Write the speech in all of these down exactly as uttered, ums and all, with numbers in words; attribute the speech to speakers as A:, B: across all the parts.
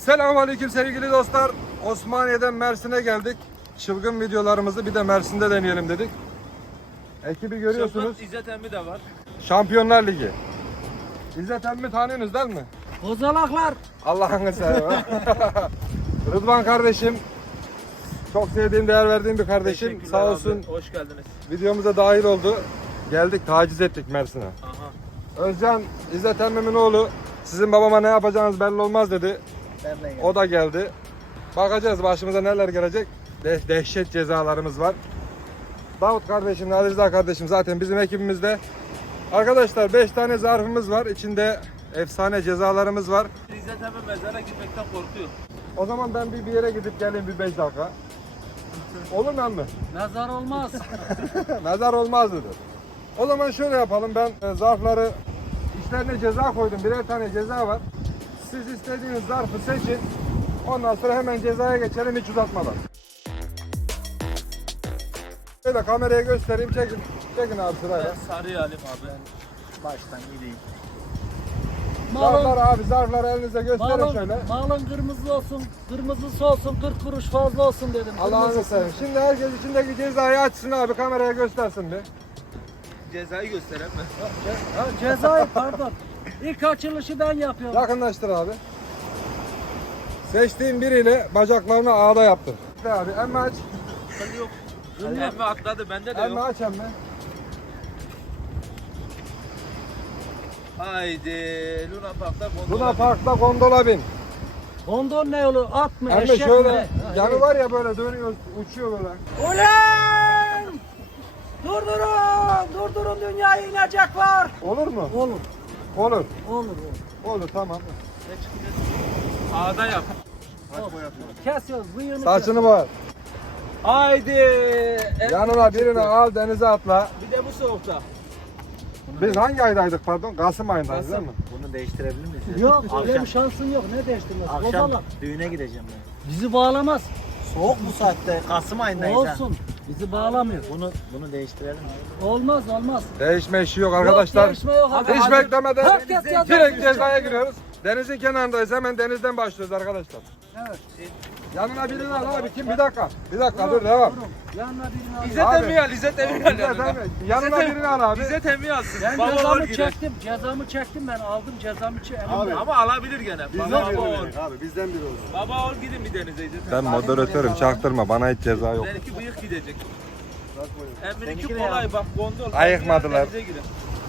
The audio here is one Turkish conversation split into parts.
A: Selamünaleyküm sevgili dostlar. Osmaniye'den Mersin'e geldik. Çılgın videolarımızı bir de Mersin'de deneyelim dedik. Ekibi görüyorsunuz.
B: Şoför İzzet emmi de var.
A: Şampiyonlar Ligi. İzzet emmi tanıyorsunuz değil mi?
C: Kozalaklar.
A: Allah'ını seversen. Rıdvan kardeşim. Çok sevdiğim, değer verdiğim bir kardeşim.
B: Teşekkürler
A: Sağ
B: abi,
A: olsun
B: hoş geldiniz.
A: videomuza dahil oldu. Geldik, taciz ettik Mersin'e.
B: Aha.
A: Özcan, İzzet emmimin oğlu. Sizin babama ne yapacağınız belli olmaz dedi. O da geldi. Bakacağız başımıza neler gelecek. De dehşet cezalarımız var. Davut kardeşim, Nadir Rıza kardeşim zaten bizim ekibimizde. Arkadaşlar beş tane zarfımız var. İçinde efsane cezalarımız var.
B: İzzet emmi mezara gitmekten korkuyor.
A: O zaman ben bir, bir yere gidip geleyim bir beş dakika. Olur mu emmi?
C: Nazar olmaz.
A: Nazar olmaz dedi. O zaman şöyle yapalım. Ben e, zarfları içlerine ceza koydum. Birer tane ceza var. Siz istediğiniz zarfı seçin. Ondan sonra hemen cezaya geçelim hiç uzatmadan. Şöyle kameraya göstereyim. Çekin. Çekin abi sırayla.
B: Ben sarıyı alayım abi.
C: Baştan gideyim.
A: Zarfları
C: Malın,
A: abi zarfları elinize gösterin
C: malın,
A: şöyle.
C: malın kırmızı olsun, kırmızısı olsun, kırk kuruş fazla olsun dedim.
A: Allah'ını
C: Kırmızısı.
A: seveyim. Şimdi herkes içindeki cezayı açsın abi kameraya göstersin bir.
B: Cezayı gösterem mi?
C: Ha, cezayı pardon. İlk açılışı ben yapıyorum.
A: Yakınlaştır abi. Seçtiğin biriyle bacaklarını ağda yaptır. Ve abi emme aç.
B: Yok. Emmi atladı, bende de
A: Emme
B: yok.
A: aç emme.
B: Haydi Luna Park'ta gondola.
A: Luna Park'ta gondola bin.
C: Gondol ne yolu? At mı?
A: Emme
C: Eşek
A: şöyle
C: mi?
A: yanı var ya böyle dönüyor uçuyor böyle.
C: Ulan! Durdurun! Durdurun, dünyaya inecek var.
A: Olur mu?
C: Olur.
A: Olur.
C: Olur. Olur.
A: Olur tamam.
B: Ne çıkacağız? Ağda yap.
C: Kesiyoruz bıyığını.
A: Saçını boyat.
B: Haydi. Emmi
A: Yanına
B: çıktı.
A: birini al denize atla.
B: Bir de bu soğukta.
A: Biz hangi aydaydık pardon? Kasım ayındayız değil mi?
D: Bunu değiştirebilir miyiz?
C: Yok, öyle
D: Akşam,
C: bir şansın yok. Ne değiştirmez?
D: akşam
C: Kozalak.
D: düğüne gideceğim ben.
C: Bizi bağlamaz.
D: Soğuk bu saatte. Kasım ayındayız ha.
C: Olsun. Bizi bağlamıyor.
D: Bunu bunu değiştirelim.
C: Olmaz, olmaz.
A: Değişme işi yok arkadaşlar.
C: Yok, değişme yok.
A: Hiç
C: Hadi.
A: beklemeden
C: Herkes yazar.
A: direkt cezaya giriyoruz. Denizin kenarındayız. Hemen denizden başlıyoruz arkadaşlar.
C: Evet.
A: Yanına birini al abi. Kim? Bir dakika. Bir dakika dur devam.
C: Durun. Yanına birini al.
B: İzzet
A: Abi.
B: emmi al, İzzet emmi al.
A: İzzet
B: yanına.
A: emmi. Yanına
B: İzzet-
A: birini al abi.
B: İzzet emmi alsın.
C: Ben
B: Baba
C: cezamı
B: ol gider.
C: çektim. Cezamı çektim ben. Aldım cezamı çektim.
A: Abi.
B: Ama alabilir gene. Baba ol.
A: Abi bizden biri olsun.
B: Baba ol gidin bir denize İzzet
A: Ben
B: emmi.
A: moderatörüm çaktırma bana hiç ceza yok.
B: Benimki bıyık gidecek. Emminki
D: Seninki ne
B: kolay
D: ya?
B: bak gondol.
A: Ayıkmadılar.
B: Denize girin.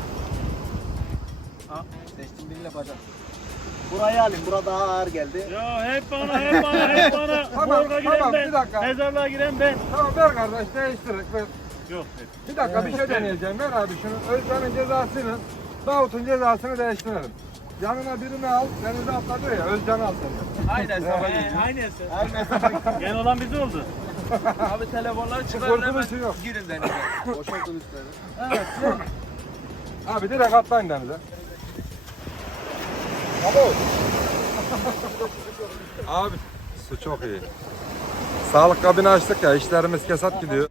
D: Seçtim biriyle bacak. Burayı alayım. Bura daha ağır geldi.
E: Ya hep bana, hep bana, hep bana.
A: Tamam,
E: Morga giren
A: tamam,
E: ben.
A: bir dakika.
E: Mezarlığa giren ben.
A: Tamam ver kardeş değiştirek ver.
E: Yok.
A: Bir dakika bir şey deneyeceğim. Ver abi şunu. Özlem'in cezasını, Davut'un cezasını değiştirelim. Yanına birini al, denize atla diyor ya, Özcan'ı al sen de.
B: Aynen sabah
E: Ee,
B: geçin.
E: aynısı. Gel olan bize oldu.
B: Abi telefonları çıkarın hemen
A: Korkunuz yok.
B: girin denize.
A: Boşaltın üstlerini. Evet, ver. Abi direkt atlayın denize. Abo. Abi su çok iyi. Sağlık kabini açtık ya, işlerimiz kesat gidiyor.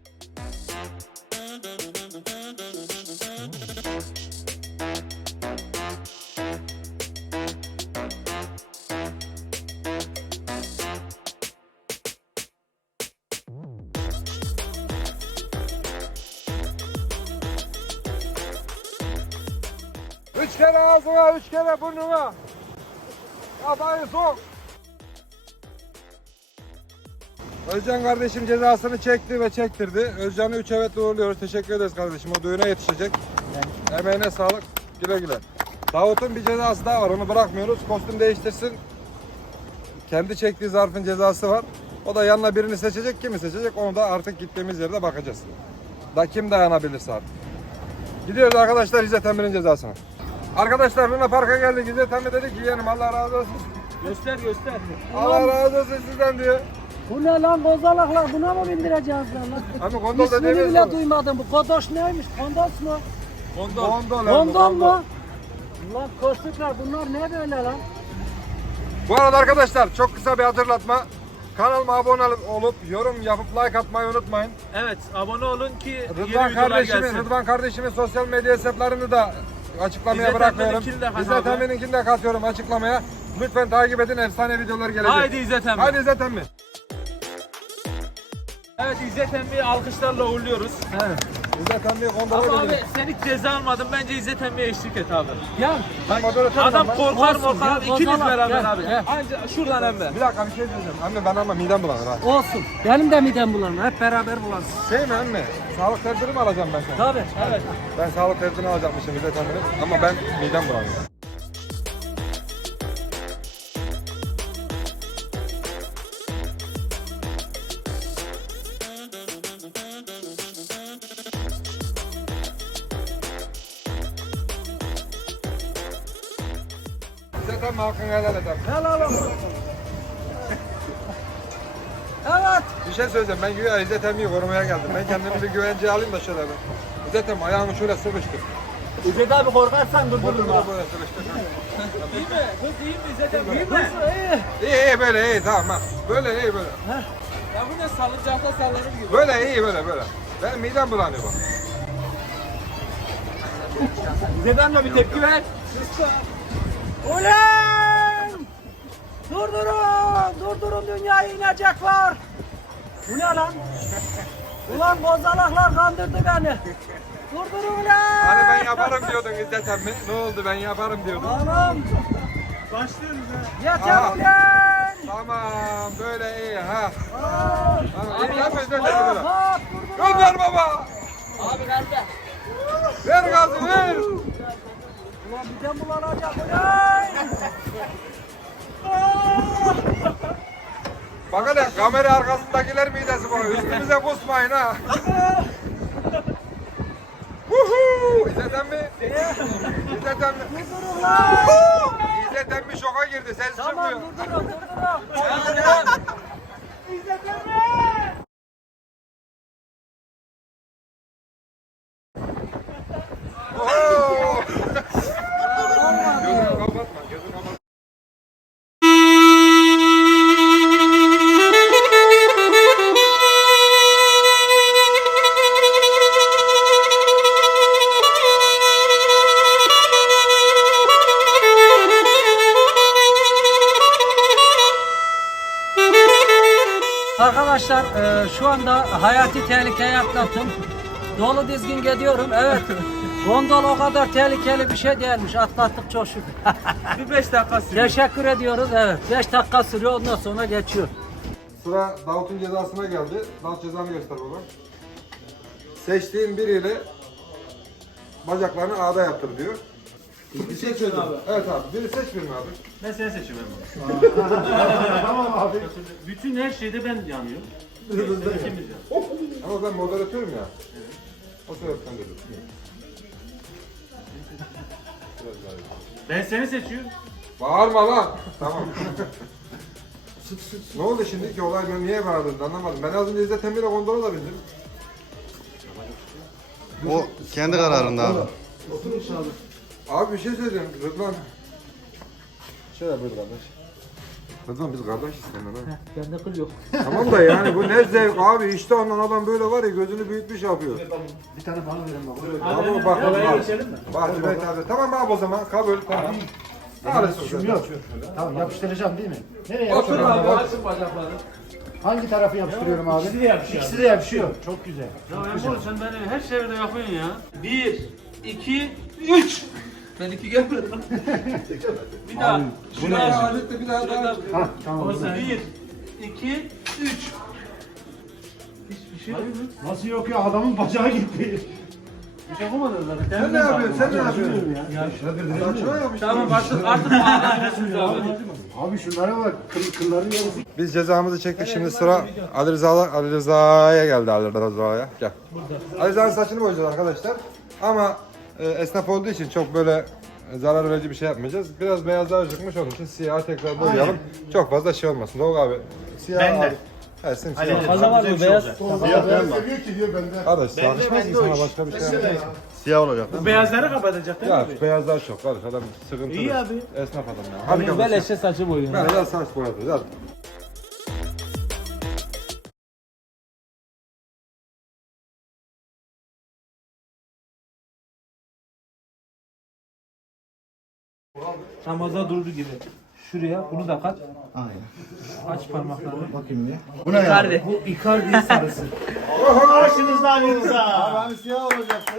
A: Üç kere ağzına, üç kere burnuna. Kafayı sok. Özcan kardeşim cezasını çekti ve çektirdi. Özcan'ı üç evetle uğurluyoruz. Teşekkür ederiz kardeşim. O düğüne yetişecek. Emeğine sağlık. Güle güle. Davut'un bir cezası daha var. Onu bırakmıyoruz. Kostüm değiştirsin. Kendi çektiği zarfın cezası var. O da yanına birini seçecek. Kimi seçecek? Onu da artık gittiğimiz yerde bakacağız. Da kim dayanabilirse artık. Gidiyoruz arkadaşlar İzzet Emre'nin cezasına. Arkadaşlar Luna Park'a geldik. İzzet Emre dedi ki yeğenim Allah razı olsun.
B: Göster göster.
A: Allah razı olsun sizden diyor.
C: Bu ne lan kozalaklar? Buna mı bindireceğiz lan? lan?
A: Ama gondol da
C: İsmini
A: demiyoruz
C: bile
A: onu.
C: duymadım. Bu kodoş neymiş? Kondos mu?
B: Gondol.
A: Gondol.
C: Kondom mu? Lan koştuklar bunlar ne böyle lan?
A: Bu arada arkadaşlar çok kısa bir hatırlatma. Kanalıma abone olup yorum yapıp like atmayı unutmayın.
B: Evet abone olun ki yeni
A: Rıdvan
B: videolar
A: kardeşimin,
B: gelsin.
A: Rıdvan kardeşimin sosyal medya hesaplarını da açıklamaya
B: İzzet
A: bırakıyorum.
B: Emre'ninkini de kat
A: İzzet
B: abi.
A: Emre'ninkini de katıyorum açıklamaya. Lütfen takip edin, efsane videolar gelecek.
B: Haydi İzzet emmi.
A: Haydi İzzet emmi.
B: Evet İzzet emmiyi alkışlarla uğurluyoruz.
C: Evet.
A: İzzet emmi kondoru
B: Ama abi
A: gelecek.
B: sen hiç ceza almadın. Bence İzzet emmiye eşlik et abi.
C: Gel.
A: Ben moderatörüm
B: Adam
A: ama-
B: korkar
C: Olsun,
B: korkar.
C: gel,
B: İkiniz
C: bozalım,
B: beraber
C: gel,
B: abi.
C: gel.
B: Anca şuradan emmi.
A: Bir dakika bir şey diyeceğim. Anne ben ama midem bulanır ha.
C: Olsun. Benim de midem bulanır. Hep beraber bulansın.
A: Şey mi anne? Sağlık tedbiri mi alacağım ben sana?
C: Tabii. Evet.
A: Ben sağlık tedbirini alacakmışım İzzet emminin. Ama ben midem bulanıyor. İzzet emmi hakkını helal et emmi.
C: Helal olsun. Evet.
A: Bir şey söyleyeceğim. Ben güya İzzet emmiyi korumaya geldim. Ben kendimi bir güvenceye alayım da şöyle bir. İzzet emmi ayağını şöyle sıkıştır.
D: İzzet abi korkarsan durdururum
A: Kolunu
D: ha.
A: da böyle sıkıştır.
B: İyi mi? Kız iyi mi İzzet emmi? İyi mi?
C: İyi.
A: İyi iyi böyle iyi tamam ha. Böyle iyi böyle.
B: Ya bu ne salıncakta sallanır gibi.
A: Böyle iyi böyle böyle. Benim midem bulanıyor bak.
D: İzzet abi bir tepki ver.
C: Ulan! Durdurun! Durdurun dünyaya inecek var. Bu ne lan? Ulan kozalaklar kandırdı beni. Durdurun ulan!
A: Hani ben yaparım diyordun İzzet emmi. Ne oldu ben yaparım diyordun.
C: Tamam.
E: Başlıyoruz ha.
C: Yeter
A: Aha.
C: ulan!
A: Tamam böyle iyi ha.
C: Aa!
A: Tamam İzzet emmi İzzet emmi böyle.
C: Bak durdurun!
A: Gönder baba.
B: Abi nerede?
A: Ver gazı ver.
C: Ulan midem bulanacak ulan!
A: Bak hele kamera arkasındakiler midesi bak. Üstümüze kusmayın ha. Vuhuu. İzzet emmi. İzzet emmi.
C: Durdurun lan!
A: İzzet emmi şoka girdi. Ses
C: Tamam
A: çıkmıyor.
C: durdurun durdurun!
A: Oo. Gözünü kapatma. Gözünü kapatma.
C: Arkadaşlar e, şu anda hayati tehlikeyi atlattım. Dolu dizgin gidiyorum. Evet. Gondol o kadar tehlikeli bir şey değilmiş. Atlattık çok şükür.
B: Bir beş dakika sürüyor.
C: Teşekkür ediyoruz. Evet. beş dakika sürüyor. Ondan sonra geçiyor.
A: Sıra Davut'un cezasına geldi. Davut cezanı göster baba. Seçtiğin biriyle bacaklarını ağda yaptır diyor. Bir seç abi. Evet abi. Biri seç birini abi.
E: Ben seni seçiyorum. Tamam abi. Bütün her şeyde ben yanıyorum. İkimiz yan.
A: Ama ben moderatörüm ya. O sebepten dedim. Biraz daha iyi.
E: Ben seni seçiyorum.
A: Bağırma lan. Tamam. Ne oldu şimdi ki olay ben niye bağırdın anlamadım. Ben az önce İzzet Emir'e gondola da bindim.
F: O kendi kararında abi.
A: Abi bir şey söyleyeceğim Rıdvan. Şöyle buyur kardeş. Rıdvan biz kardeşiz senden ha.
C: Bende kıl yok.
A: Tamam da yani bu ne zevk abi işte ondan adam böyle var ya gözünü büyütmüş yapıyor.
D: Bir tane bana verin bak.
A: Abi bak bak
E: Oraya
A: bak.
E: geçelim mi?
A: Bak Cüneyt abi. Tamam abi o zaman kabul tamam. Maalesef.
G: Yok. Tamam yapıştıracağım değil mi? Nereye
B: Otur
G: yapıştırıyorum?
B: abi açın bacaklarını.
G: Hangi tarafı yapıştırıyorum abi?
E: İkisi de yapışıyor.
G: İkisi de yapışıyor. Çok güzel.
E: Ya Emre sen beni her şeyde yapıyorsun ya.
B: Bir, iki, üç. Ben iki gelmedim. Bir daha.
A: Bu ne? Bir daha daha.
G: Ha tamam.
B: Bir, iki, üç.
G: Nasıl yok ya adamın bacağı gitti.
E: Hiç yapamadın zaten.
A: Sen ne yapıyorsun? Sen ne yapıyorsun? Saçma yapmış.
B: Tamam artık artık bağlanıyorsunuz abi.
G: Abi şunlara bak. Kıl, kılların yarısı.
A: Biz cezamızı çektik. Şimdi sıra Ali Rıza'ya Ali Rıza'ya geldi Ali Rıza'ya. Gel. Ali Rıza'nın saçını boyayacağız arkadaşlar. Ama e, esnaf olduğu için çok böyle e, zarar verici bir şey yapmayacağız. Biraz beyazlar çıkmış onun için siyah tekrar boyayalım. Çok fazla şey olmasın. Doğru abi. Siyah
E: Ben de.
A: abi. Evet, simsiyah.
E: Fazla var mı beyaz?
G: Siyah beyaz seviyor ki diyor bende.
A: Kardeş yakışmaz ki sana başka bir şey yapmayız.
F: Siyah olacak.
E: Bu beyazları kapatacak değil mi
A: Ya
E: abi?
A: beyazlar çok kardeş adam sıkıntılı.
E: İyi abi.
A: Esnaf adam ya. Hadi
B: Ben
A: kardeş.
B: leşe saçı boyuyorum.
A: Ben biraz saç boyatacağız hadi.
B: Ramazan durdu gibi.
C: Şuraya bunu da kat.
F: Aynen.
C: Aç parmaklarını.
F: Bakayım bir. Bu ne ya?
C: Bu Icardi sarısı.
D: Karşınızda Ali Rıza.
F: Abi siyah olacaktı.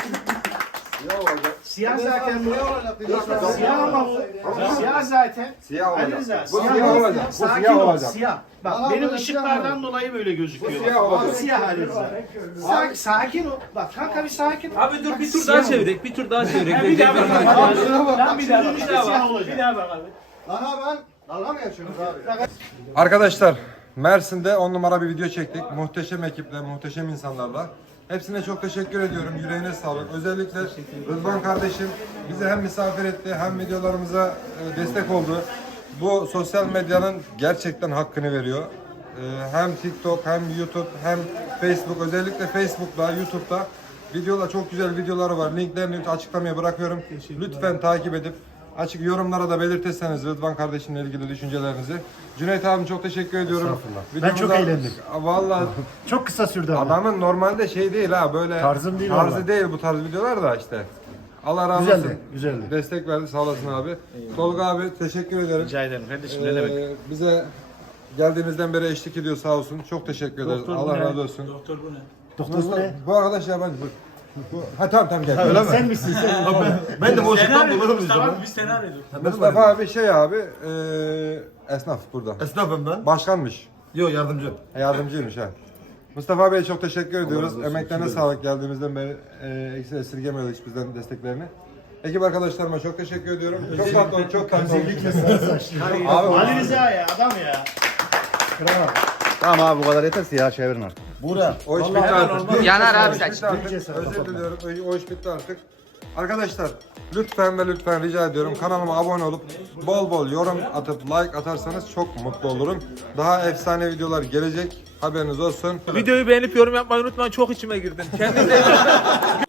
D: Siyah zaten bu. Siyah ama bu. Siyah zaten.
A: Siyah
D: Ali
A: olacak.
D: Rıza.
A: Bu siyah olacak. Bu
D: Sakin
A: siyah
D: ol.
A: olacak.
D: Siyah. Bak
F: Bana
D: benim
F: böyle
D: ışıklardan
F: siyah
D: dolayı böyle gözüküyor.
A: Bu siyah
D: Bak,
A: olacak.
D: bu siyah Ali Rıza. Sakin, sakin ol. Bak kanka bir sakin ol.
B: Abi dur bir tur daha çevirek. Bir tur daha çevirek.
D: Bir daha bak.
F: Abi şuna bak.
D: Ben bir daha bak. Siyah olacak. Bir daha bak abi.
F: Lan abi ben dalga mı geçiyorsunuz abi?
A: Arkadaşlar Mersin'de on numara bir video çektik. Muhteşem ekiple, muhteşem insanlarla. Hepsine çok teşekkür ediyorum. Yüreğine sağlık. Özellikle Rıdvan kardeşim bizi hem misafir etti hem videolarımıza e, destek oldu. Bu sosyal medyanın gerçekten hakkını veriyor. E, Hem TikTok hem YouTube hem Facebook, özellikle Facebook'ta, YouTube'da videolar, çok güzel videoları var. Linklerini açıklamaya bırakıyorum. Lütfen takip edip açık yorumlara da belirtirseniz Rıdvan kardeşimle ilgili düşüncelerinizi. Cüneyt abim çok teşekkür ediyorum.
G: Ben çok
A: Videomuza-
G: eğlendim.
A: Vallahi
G: Çok kısa sürdü ama.
A: adamın normalde şey değil ha, böyle
G: Tarzım değil
A: tarzı
G: vallahi.
A: değil bu tarz videolar da işte. Allah razı
G: Güzeldi,
A: olsun.
G: güzeldi.
A: Destek verdi, sağ olasın abi. Tolga abi teşekkür ederim.
D: Rica ederim kardeşim
A: Ee, bize geldiğinizden beri eşlik ediyor, sağ olsun. Çok teşekkür ederiz. Allah razı olsun.
E: Doktor bu ne?
G: Doktor ne?
A: Bu arkadaş yabancı. Bu. Bu. Ha tamam tamam gel.
G: Öyle mi? Sen misin sen?
F: Ben de boşluktan
E: Senaryo.
F: bulurum
E: Mustafa abi bir senaryo.
A: Mustafa abi şey abi, eee esnaf burada.
F: Esnafım ben.
A: Başkanmış.
F: Yok yardımcı.
A: Yardımcıymış ha. Mustafa Bey'e çok teşekkür ediyoruz. Emeklerine sağlık, geldiğimizden beri e, eksik esirgemiyorlar hiç bizden desteklerini. Ekip arkadaşlarıma çok teşekkür ediyorum. Çok tatlı, oldu, çok tatlı. oldu.
F: Abi
D: Ali Rıza ya adam ya.
F: tamam abi bu kadar yeter siyah çevirin artık.
A: O iş bitti artık.
B: Yanar abi
A: O iş
B: saç.
A: bitti artık. Özür diliyorum. O- O iş bitti artık. Arkadaşlar lütfen ve lütfen rica ediyorum kanalıma abone olup bol bol yorum atıp like atarsanız çok mutlu olurum. Daha efsane videolar gelecek. Haberiniz olsun.
B: Videoyu beğenip yorum yapmayı unutmayın. Çok içime girdin. Kendinize iyi bakın.